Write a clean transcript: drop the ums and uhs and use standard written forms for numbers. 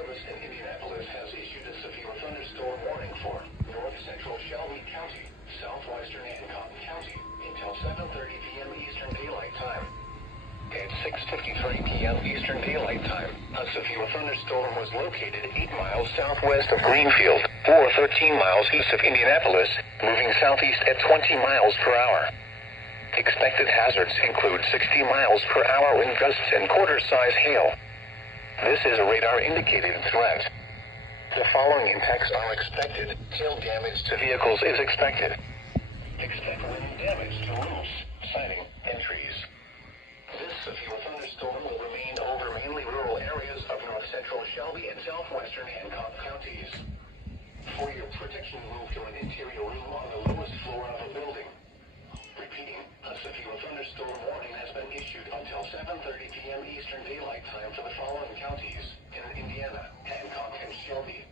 Service in Indianapolis has issued a severe thunderstorm warning for north central Shelby County, southwestern Hancock County, until 7:30 p.m. Eastern Daylight Time. At 6:53 p.m. Eastern Daylight Time, a severe thunderstorm was located 8 miles southwest of Greenfield, or 13 miles east of Indianapolis, moving southeast at 20 miles per hour. Expected hazards include 60 miles per hour wind gusts and quarter-size hail. This is a radar-indicated threat. The following impacts are expected. Hail damage to vehicles is expected. Expect wind damage to roofs, siding, and trees. This severe thunderstorm will remain over mainly rural areas of north central Shelby and southwestern Hancock counties. For your protection, move to an interior room on the lowest floor of a building. Repeating, a severe thunderstorm warning has been issued until 7:30 p.m. Eastern Daylight Time for the following counties in Indiana: Hancock and Shelby,